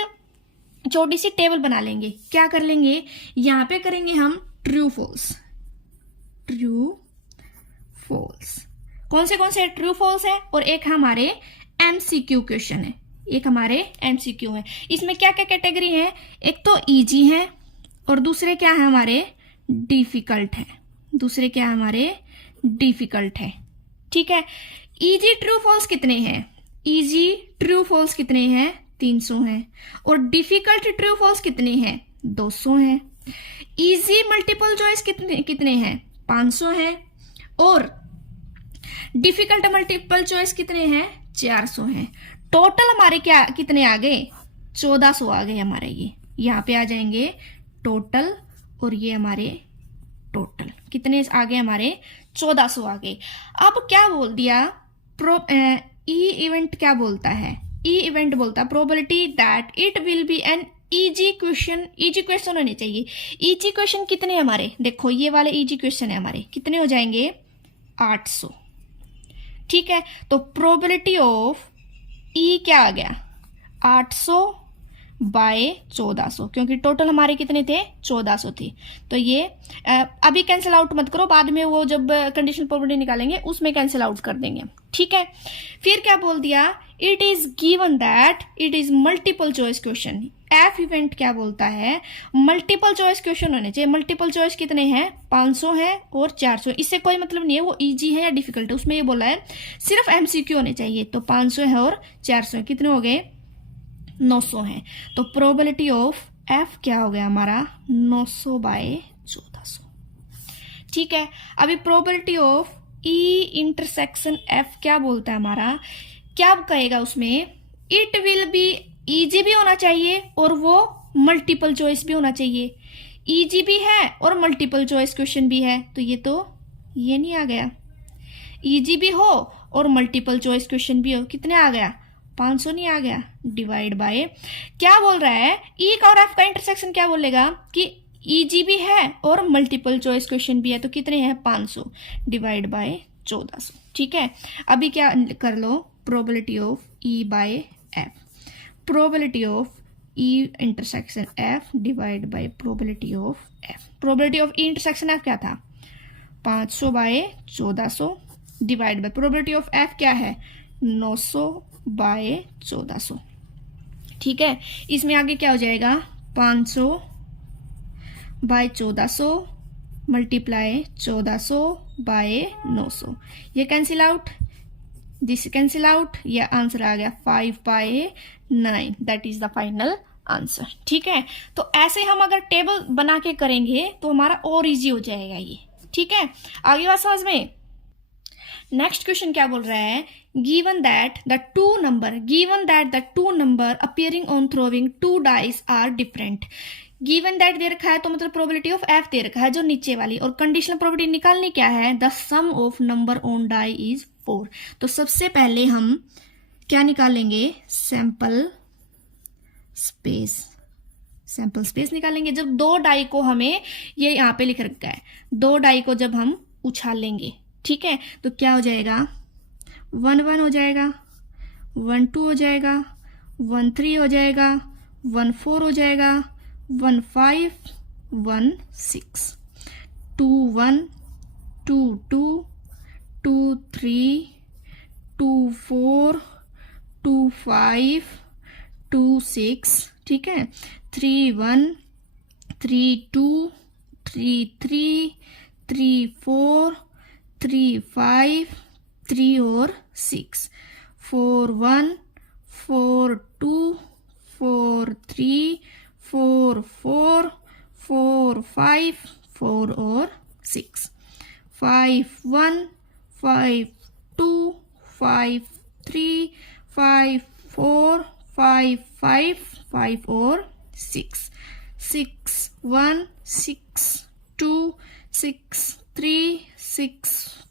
छोटी सी टेबल बना लेंगे। क्या कर लेंगे, यहां पे करेंगे हम ट्रू फॉल्स, ट्रू फॉल्स। कौन से ट्रू फॉल्स है, और एक हमारे एमसीक्यू क्वेश्चन है, एक हमारे एमसीक्यू है। इसमें क्या क्या कैटेगरी है, एक तो इजी है और दूसरे क्या है हमारे डिफिकल्ट है, दूसरे क्या है हमारे डिफिकल्ट है, ठीक है। इजी ट्रू फॉल्स कितने हैं, इजी ट्रू फॉल्स कितने हैं, 300 हैं, और डिफिकल्ट ट्रू फॉल्स कितने हैं, 200 हैं। इजी मल्टीपल चॉइस कितने हैं, 500 हैं, और डिफिकल्ट मल्टीपल चॉइस कितने हैं, 400 हैं। टोटल हमारे क्या कितने आ गए, 1400 आ गए हमारे। ये यहां पे आ जाएंगे टोटल, और ये हमारे टोटल कितने आ गए हमारे, 1400 आ गए। अब क्या बोल दिया, ई इवेंट क्या बोलता है, ई इवेंट बोलता है probability that it will be an easy question, easy question होने चाहिए। इजी क्वेश्चन कितने हमारे, देखो ये वाले इजी क्वेश्चन है हमारे, कितने हो जाएंगे, 800, ठीक है। तो प्रोबेबिलिटी ऑफ ई क्या आ गया, 800 बाय 1400, क्योंकि टोटल हमारे कितने थे, 1400 थे। तो ये अभी कैंसिल आउट मत करो, बाद में वो जब कंडीशनल प्रोबेबिलिटी निकालेंगे उसमें कैंसिल आउट कर देंगे, ठीक है। फिर क्या बोल दिया, it is given that it is multiple choice question. F event क्या बोलता है, मल्टीपल चॉइस क्वेश्चन होने चाहिए। मल्टीपल चॉइस कितने हैं, 500 है और 400। इससे कोई मतलब नहीं है वो इजी है या डिफिकल्ट है, उसमें ये बोला है सिर्फ एमसीक्यू होने चाहिए। तो 500 है और 400 है, कितने हो गए, 900 है। तो प्रोबेबिलिटी ऑफ एफ क्या हो गया हमारा, 900 बाय 1400, ठीक है। अभी probability of E intersection F क्या बोलता है हमारा, क्या कहेगा उसमें, इट विल बी इजी भी होना चाहिए और वो मल्टीपल चॉइस भी होना चाहिए। इजी भी है और मल्टीपल चॉइस क्वेश्चन भी है, तो ये नहीं आ गया। इजी भी हो और मल्टीपल चॉइस क्वेश्चन भी हो, कितने आ गया, 500 नहीं आ गया, डिवाइड बाय क्या बोल रहा है, ई और एफ का इंटरसेक्शन क्या बोलेगा कि इजी भी है और मल्टीपल चॉइस क्वेश्चन भी है, तो कितने हैं, 500 डिवाइड बाय 1400, ठीक है। अभी क्या कर लो, probability of E by F, probability of E intersection F divide by probability of F. Probability of E intersection F क्या था, 500 by 1400 divide by probability of F क्या है, 900 बाय 1400, ठीक है। इसमें आगे क्या हो जाएगा, 500 बाय 1400 मल्टीप्लाई 1400 बाय 900, ये cancel out, this cancel out, ये आंसर आ गया 5 by 9, that is the final answer, ठीक है। तो ऐसे हम अगर टेबल बना के करेंगे तो हमारा और इजी हो जाएगा ये, ठीक है। आगे बात समझ में। नेक्स्ट क्वेश्चन क्या बोल रहा है, given that the two number appearing on throwing 2 dice are different. Given that दे रखा है तो मतलब प्रोबेबिलिटी ऑफ एफ दे रखा है जो नीचे वाली, और कंडीशनल प्रोबेबिलिटी निकालनी क्या है, the sum of number on die is 4। तो सबसे पहले हम क्या निकालेंगे, सैंपल स्पेस निकालेंगे। जब 2 डाई को हमें, ये यहाँ पे लिख रखा है, 2 डाई को जब हम उछालेंगे, ठीक है, तो क्या हो जाएगा, 1 1 हो जाएगा, 1 2 हो जाएगा, 1 3 हो जाएगा, 1 4 हो जाएगा, 1 5 1 6, 2 1 2 2 2 3 2 4 2 5 2 6, ठीक है, 3 1 3 2 3 3 3 4 3 5 3 और 6, 4 1 4 2 4 3 4 4 4 5 4 और 6, 5 1 5 2 5 3 5 4 5 5 5 और 6, 6 1 6 2 6 3 6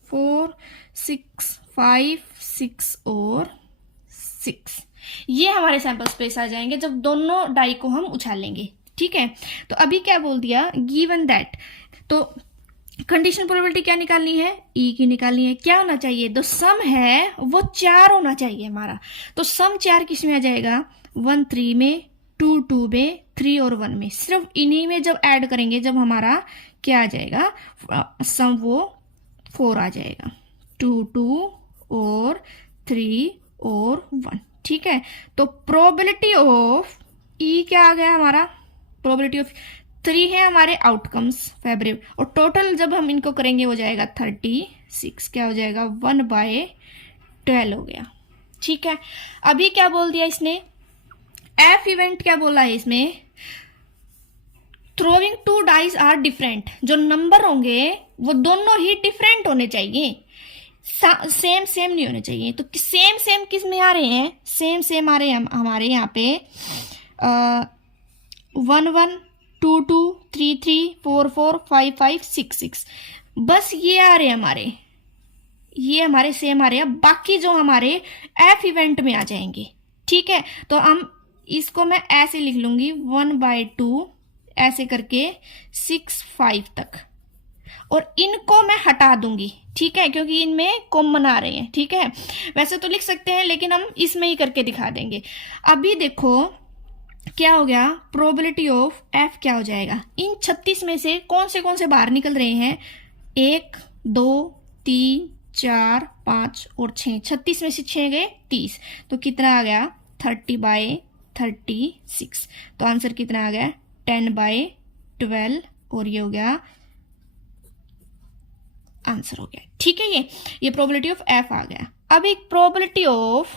4 6 5 6 और 6। ये हमारे सैंपल स्पेस आ जाएंगे जब दोनों डाई को हम उछालेंगे। ठीक है, तो अभी क्या बोल दिया, गिवन दैट, तो कंडीशनल प्रोबेबिलिटी क्या निकालनी है, ई की निकालनी है। क्या होना चाहिए, तो सम है वो 4 होना चाहिए हमारा। तो सम 4 किस में आ जाएगा, 1 3 में, 2 2 में, 3 और 1 में। सिर्फ इन्हीं में जब ऐड करेंगे जब हमारा क्या आ जाएगा, सम वो 4 आ जाएगा, 2 2 और 3 और 1। ठीक है, तो प्रोबेबिलिटी ऑफ ई क्या आ गया हमारा, प्रोबेबिलिटी ऑफ 3 है हमारे आउटकम्स फेवरेबल, और टोटल जब हम इनको करेंगे हो जाएगा 36। क्या हो जाएगा, 1/12 हो गया। ठीक है, अभी क्या बोल दिया इसने, एफ इवेंट क्या बोला है इसमें, थ्रोइंग 2 डाइस आर डिफरेंट। जो नंबर होंगे वो दोनों ही डिफरेंट होने चाहिए, सेम सेम नहीं होने चाहिए। तो सेम सेम किस में आ रहे हैं, सेम सेम आ रहे हैं हमारे यहाँ पे 1 1 2 2 3 3 4 4 5 5 6 6, बस ये आ रहे हैं हमारे, ये हमारे सेम आ रहे हैं। बाकी जो हमारे एफ इवेंट में आ जाएंगे। ठीक है, तो हम इसको मैं ऐसे लिख लूंगी 1/2 ऐसे करके 6 5 तक, और इनको मैं हटा दूंगी। ठीक है, क्योंकि इनमें कॉमन आ रहे हैं। ठीक है, वैसे तो लिख सकते हैं लेकिन हम इसमें ही करके दिखा देंगे। अभी देखो क्या हो गया, प्रोबेबिलिटी ऑफ एफ क्या हो जाएगा, इन 36 में से कौन से बाहर निकल रहे हैं, 1 2 3 4 5 और 6, 36 में से 6 गए 30, तो कितना आ गया 30/36। तो आंसर कितना आ गया 10/12, और ये हो गया आंसर हो गया। ठीक है, ये प्रोबेबिलिटी ऑफ एफ आ गया। अब एक probability of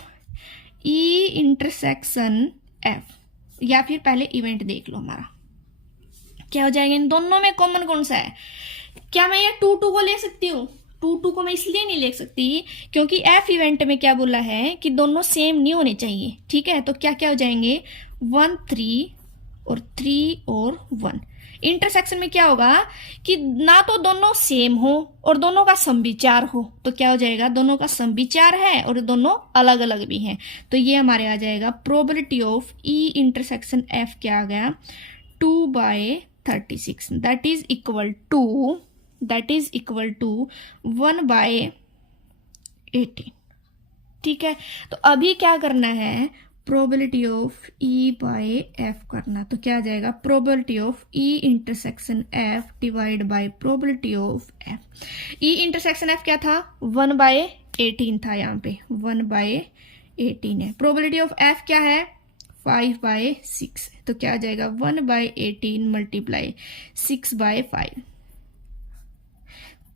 E intersection F, या फिर पहले इवेंट देख लो हमारा क्या हो जाएगा। इन दोनों में कॉमन कौन सा है, क्या मैं ये 2 2 को ले सकती हूँ, 2 2 को मैं इसलिए नहीं ले सकती क्योंकि एफ इवेंट में क्या बोला है कि दोनों सेम नहीं होने चाहिए। ठीक है, तो क्या क्या हो जाएंगे 1 3 और 3 और 1। इंटरसेक्शन में क्या होगा कि ना तो दोनों सेम हो और दोनों का सम भी 4 हो, तो क्या हो जाएगा, दोनों का सम भी 4 है और दोनों अलग अलग भी हैं। तो ये हमारे आ जाएगा probability of E intersection F क्या आ गया 2/36, दैट इज इक्वल टू 1/18। ठीक है, तो अभी क्या करना है, probability of E by F करना। तो क्या आ जाएगा, probability of E intersection F divide by probability of F. E intersection F क्या था 1/18 था, यहाँ पे 1/18 है। प्रोबेबिलिटी ऑफ एफ क्या है 5/6, तो क्या आ जाएगा 1/18 मल्टीप्लाई 6/5,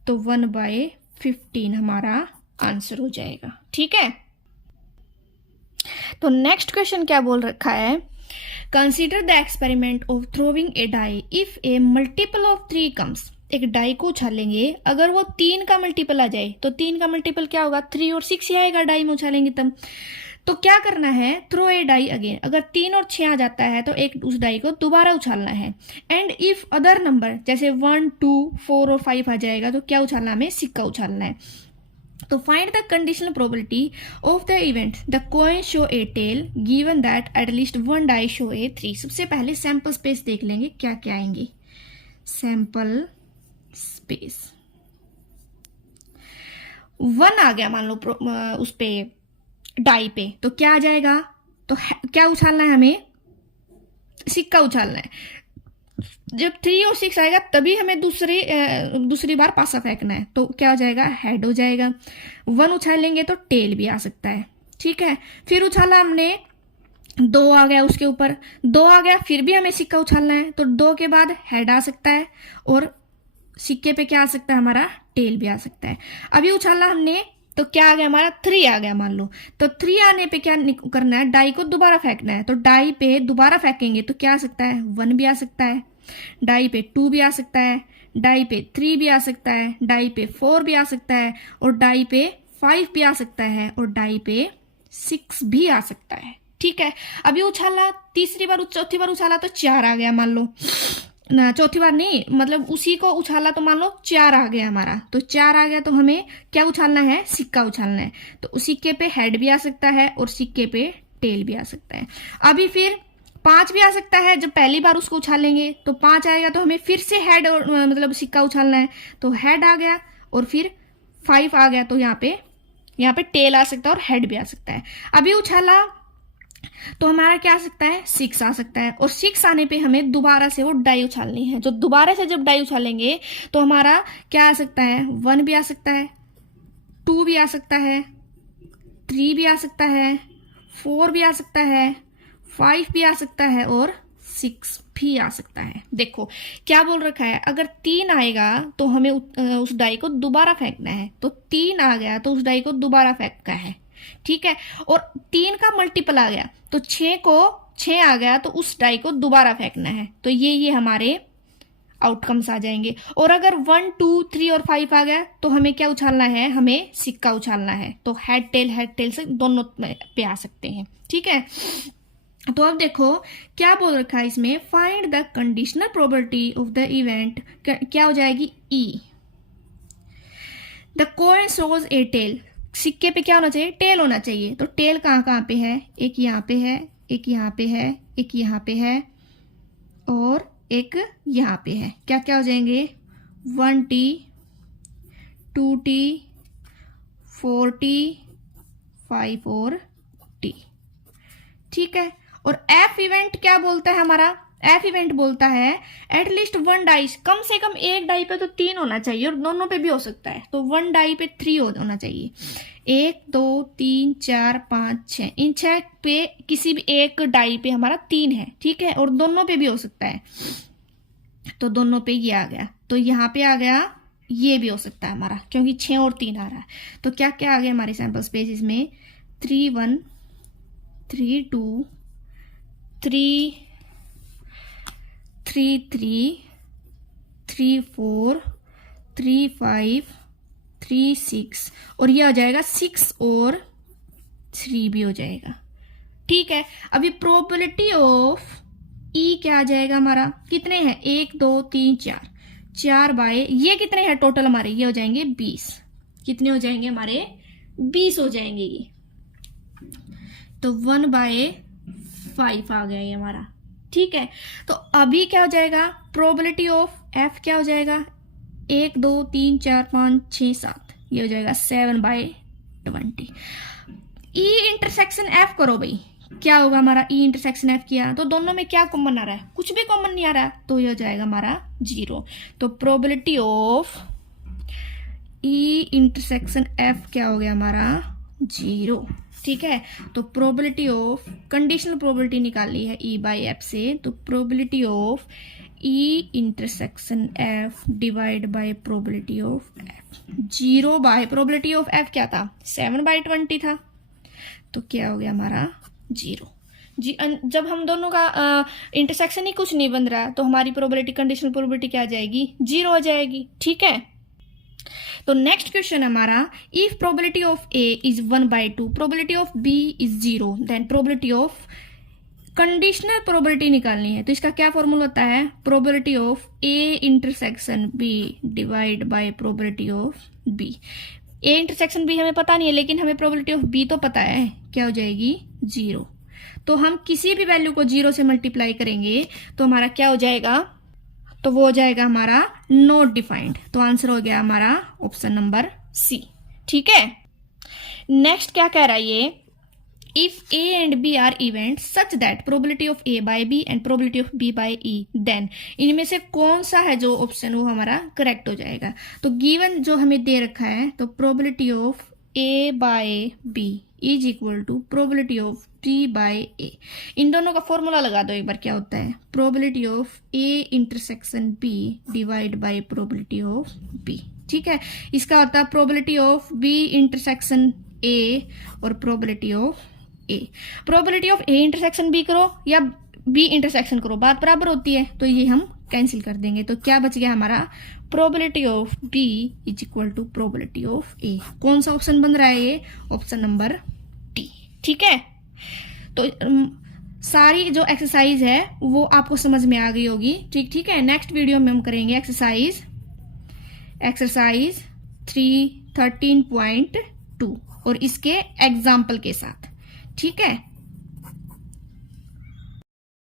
तो 1/15 हमारा आंसर हो जाएगा। ठीक है, तो नेक्स्ट क्वेश्चन क्या बोल रखा है, consider the experiment of throwing a die if a multiple of 3 comes. एक डाई को उछालेंगे, अगर वो 3 का मल्टीपल आ जाए तो 3 का मल्टीपल क्या होगा 3 और 6 ही आएगा डाई में उछालेंगे तब। तो क्या करना है, थ्रो ए डाई अगेन, अगर 3 और 6 आ जाता है तो एक उस डाई को दोबारा उछालना है। एंड इफ अदर नंबर जैसे 1 2 4 और 5 आ जाएगा तो क्या उछालना, हमें सिक्का उछालना है। तो find the conditional probability of the event the coin show a tail given that at least 1 die show a 3। सबसे पहले सैंपल स्पेस देख लेंगे क्या क्या आएंगे। सैंपल स्पेस 1 आ गया मान लो उस पे डाई पे, तो क्या आ जाएगा, तो क्या उछालना है, हमें सिक्का उछालना है। जब 3 और 6 आएगा तभी हमें दूसरी बार पासा फेंकना है, तो क्या हो जाएगा, हेड हो जाएगा। 1 उछालेंगे तो टेल भी आ सकता है। ठीक है, फिर उछाला हमने 2 आ गया, उसके ऊपर 2 आ गया, फिर भी हमें सिक्का उछालना है, तो 2 के बाद हेड आ सकता है और सिक्के पे क्या आ सकता है, हमारा टेल भी आ सकता है। अभी उछाला हमने तो क्या आ गया, हमारा 3 आ गया मान लो, तो 3 आने पे क्या करना है, डाई को दोबारा फेंकना है। तो डाई पे दोबारा फेंकेंगे तो क्या आ सकता है, 1 भी आ सकता है, डाई पे 2 भी आ सकता है, डाई पे 3 भी आ सकता है, डाई पे 4 भी आ सकता है, और डाई पे 5 भी आ सकता है, और डाई पे 6 भी आ सकता है। ठीक है, अभी उछाला तीसरी बार चौथी बार उछाला तो 4 आ गया मान लो, ना चौथी बार नहीं, मतलब उसी को उछाला तो मान लो 4 आ गया हमारा, तो 4 आ गया तो हमें क्या उछालना है, सिक्का उछालना है। तो उस सिक्के पे हेड भी आ सकता है और सिक्के पे टेल भी आ सकता है। अभी फिर 5 भी आ सकता है, जब पहली बार उसको उछालेंगे तो 5 आएगा तो हमें फिर से हेड और मतलब सिक्का उछालना है, तो हेड आ गया और फिर 5 आ गया, तो यहाँ पे टेल आ सकता है और हेड भी आ सकता है। अभी उछाला तो हमारा क्या आ सकता है, 6 आ सकता है, और 6 आने पे हमें दोबारा से वो डाई उछालनी है। जो दोबारा से जब डाई उछालेंगे तो हमारा क्या आ सकता है, 1 भी आ सकता है, 2 भी आ सकता है, 3 भी आ सकता है, 4 भी आ सकता है, 5 भी आ सकता है और 6 भी आ सकता है। देखो क्या बोल रखा है, अगर 3 आएगा तो हमें उस डाई को दोबारा फेंकना है, तो 3 आ गया तो उस डाई को दोबारा फेंकना है, ठीक है। और 3 का मल्टीपल आ गया तो 6 आ गया तो उस डाई को दोबारा फेंकना है। तो ये हमारे आउटकम्स आ जाएंगे। और अगर 1, 2, 3 और 5 आ गया तो हमें क्या उछालना है, हमें सिक्का उछालना है। तो हेड टेल से दोनों पे आ सकते हैं, ठीक है। तो अब देखो क्या बोल रखा है इसमें, find the conditional probability of the event, क्या हो जाएगी, E. The coin shows a tail, सिक्के पे क्या होना चाहिए, टेल होना चाहिए। तो टेल कहाँ पे है, एक यहाँ पे है, एक यहाँ पे है, एक यहाँ पे है और एक यहाँ पे है। क्या क्या हो जाएंगे, 1T, 2T, 4T, 5 और T, ठीक है। और एफ इवेंट क्या बोलता है हमारा, एफ इवेंट बोलता है एटलीस्ट 1 डाई, कम से कम एक डाई पे तो 3 होना चाहिए और दोनों पे भी हो सकता है, तो 1 डाई पे 3 होना चाहिए। 1, 2, 3, 4, 5, 6, इन 6 पे किसी भी एक डाई पे हमारा 3 है, ठीक है, और दोनों पे भी हो सकता है। तो दोनों पे ये आ गया, तो यहाँ पे आ गया, ये भी हो सकता है हमारा, क्योंकि 6 और 3 आ रहा है। तो क्या क्या आ गया हमारे सैंपल स्पेस में, 3, 1, 3, 2, 3, 3, 3, 3, 4, 3, 5, 3, 6 और ये हो जाएगा 6 और 3 भी हो जाएगा, ठीक है। अभी प्रोबेबिलिटी ऑफ ई क्या आ जाएगा हमारा, कितने हैं, 1, 2, 3, 4, 4 बाय ये कितने हैं टोटल हमारे, ये हो जाएंगे 20। कितने हो जाएंगे हमारे, 20 हो जाएंगे ये। तो 1/5 आ गया ये हमारा, ठीक है। तो अभी क्या हो जाएगा, प्रोबेबिलिटी ऑफ एफ क्या हो जाएगा, 1, 2, 3, 4, 5, 6, 7, ये हो जाएगा 7/20। ई इंटरसेक्शन एफ करो भाई, क्या होगा हमारा, ई इंटरसेक्शन एफ किया तो दोनों में क्या कॉमन आ रहा है, कुछ भी कॉमन नहीं आ रहा, तो ये हो जाएगा हमारा 0। तो probability of E intersection F क्या हो गया हमारा, 0, ठीक है। तो प्रोबेबिलिटी ऑफ, कंडीशनल प्रोबेबिलिटी निकाली है ई बाई एफ से, तो probability of E intersection F divide by probability of F, 0 bye probability of F क्या था, 7/20 था, तो क्या हो गया हमारा 0। जब हम दोनों का इंटरसेक्शन ही कुछ नहीं बन रहा तो हमारी प्रोबेबिलिटी, कंडीशनल प्रोबेबिलिटी क्या आ जाएगी, 0 हो जाएगी, ठीक है। तो नेक्स्ट क्वेश्चन हमारा, if probability of A is 1/2, probability of B is 0, then probability of, conditional probability निकालनी है। तो इसका क्या फॉर्मूला होता है, probability of A intersection B divide by probability of B. A intersection B हमें पता नहीं है, लेकिन हमें प्रोबेबिलिटी ऑफ बी तो पता है, क्या हो जाएगी 0। तो हम किसी भी वैल्यू को 0 से मल्टीप्लाई करेंगे तो हमारा क्या हो जाएगा, तो वो हो जाएगा हमारा नॉट डिफाइंड। तो आंसर हो गया हमारा ऑप्शन नंबर सी, ठीक है। नेक्स्ट क्या कह रहा है ये, if A and B are event such that probability of A by B and probability of B by E, then इनमें से कौन सा है जो ऑप्शन वो हमारा करेक्ट हो जाएगा। तो गिवन जो हमें दे रखा है, तो probability of A by B is equal to probability of B by A. इन दोनों का फॉर्मूला लगा दो एक बार, क्या होता है, probability of A intersection B divide by probability of B, ठीक है। इसका होता है probability of B intersection A और probability of A. Probability of A intersection B करो या बी इंटरसेक्शन करो, बात बराबर होती है, तो ये हम कैंसिल कर देंगे। तो क्या बच गया हमारा, probability of B is equal to probability of A. कौन सा ऑप्शन बन रहा है ये, ऑप्शन नंबर डी, ठीक है। तो सारी जो एक्सरसाइज है वो आपको समझ में आ गई होगी। ठीक है। नेक्स्ट वीडियो में हम करेंगे एक्सरसाइज 313.2 और इसके एग्जाम्पल के साथ। ठीक है।